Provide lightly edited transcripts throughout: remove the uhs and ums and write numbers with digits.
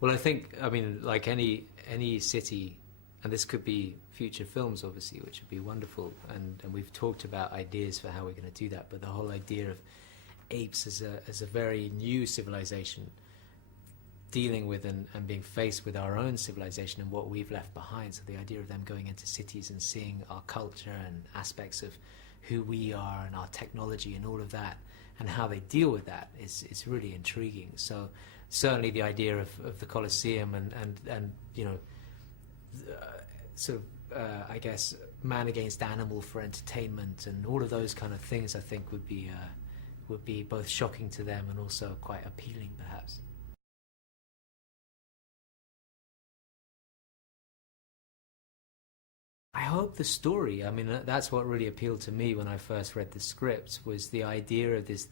Well, I think, I mean, like any city, and this could be future films, obviously, which would be wonderful, and we've talked about ideas for how we're going to do that, but the whole idea of apes as a very new civilization dealing with and being faced with our own civilization and what we've left behind. So the idea of them going into cities and seeing our culture and aspects of who we are and our technology and all of that, and how they deal with that is really intriguing. So certainly the idea of the Colosseum and you know, sort of I guess man against animal for entertainment and all of those kind of things, I think would be both shocking to them and also quite appealing, perhaps. I hope the story. I mean, that's what really appealed to me when I first read the script, was the idea of this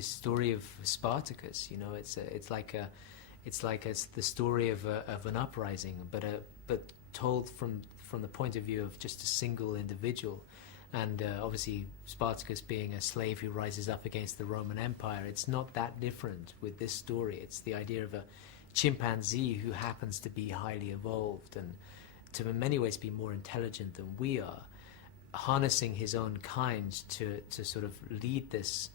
story of Spartacus. You know, it's the story of an uprising, but told from the point of view of just a single individual. And obviously, Spartacus being a slave who rises up against the Roman Empire, it's not that different with this story. It's the idea of a chimpanzee who happens to be highly evolved and to in many ways be more intelligent than we are, harnessing his own kind to sort of lead this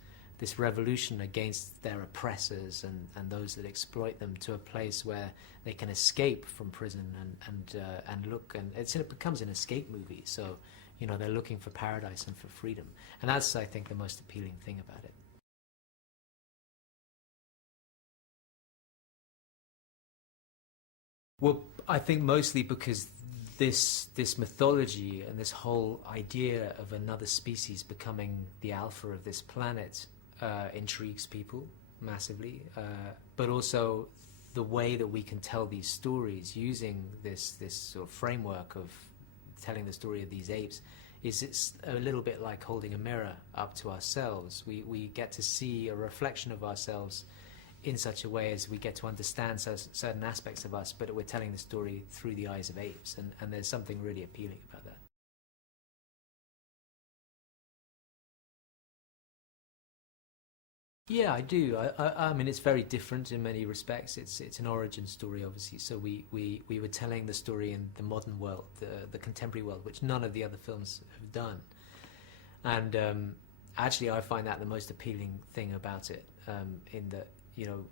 revolution against their oppressors and those that exploit them, to a place where they can escape from prison and look, and it becomes an escape movie. So, you know, they're looking for paradise and for freedom, and that's, I think, the most appealing thing about it. Well, I think mostly because this mythology and this whole idea of another species becoming the alpha of this planet intrigues people massively, but also the way that we can tell these stories using this sort of framework of telling the story of these apes it's a little bit like holding a mirror up to ourselves. We get to see a reflection of ourselves in such a way as we get to understand certain aspects of us, but we're telling the story through the eyes of apes, and there's something really appealing about that. Yeah, I do. I mean, it's very different in many respects. It's an origin story, obviously. So we were telling the story in the modern world, the contemporary world, which none of the other films have done. And actually, I find that the most appealing thing about it, in that, you know,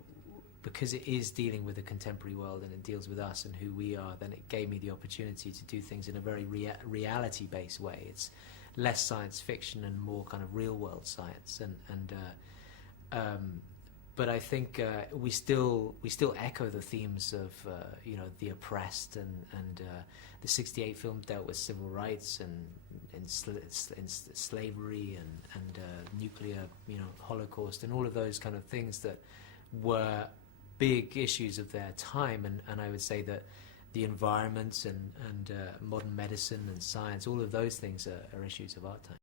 because it is dealing with a contemporary world and it deals with us and who we are, then it gave me the opportunity to do things in a very reality-based way. It's less science fiction and more kind of real-world science, but I think we still echo the themes of you know, the oppressed, and the '68 film dealt with civil rights and slavery and nuclear, you know, Holocaust and all of those kind of things that were big issues of their time, and I would say that the environment and modern medicine and science, all of those things are issues of our time.